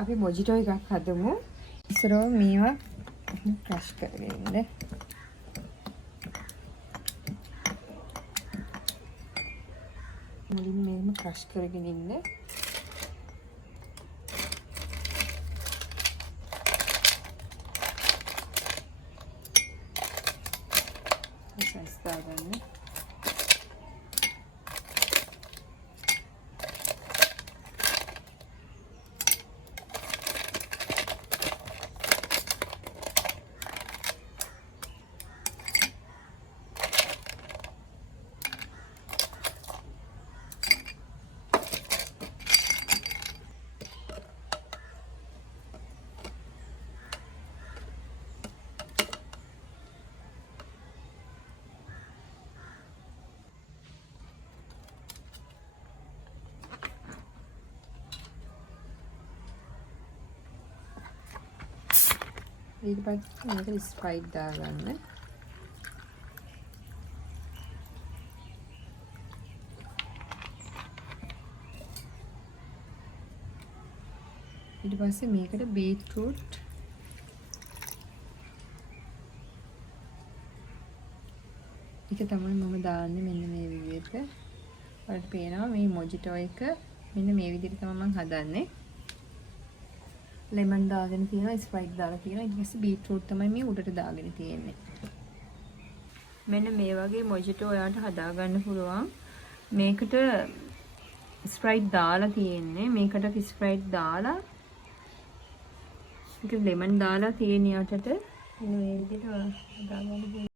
අපි මොජිටෝ එකක් හදමු. ඉස්සරව මේවා ක්‍රෂ් කරගෙන ඉන්න. මුලින් මේම ක්‍රෂ් කරගෙන ඉන්න. සයිස් දාගන්න. ඊට පස්සේ මේක ස්ප්‍රයිට් දාගන්න. ඊට පස්සේ මේකට බීට්රූට් එක තමයි මම දාන්නේ මෙන්න මේ විදිහට. ඔයාලට පේනවා මේ මොජිටෝ එක මෙන්න මේ විදිහට තමයි මම හදන්නේ. ලෙමන් දාගෙන තියෙනවා, ස්ප්‍රයිට් දාලා තියෙනවා. ඊට පස්සේ බීට්රූට් තමයි මේ උඩට දාගෙන තියෙන්නේ. මෙන්න මේ වගේ මොජිටෝ ඔයාලට හදා ගන්න පුළුවන්. මේකට ස්ප්‍රයිට් දාලා තියෙන්නේ. මේකට ස්ප්‍රයිට් දාලා ඒක ලෙමන් දාලා තියෙන යටට මෙන්න මේ විදිහට හදා ගන්න.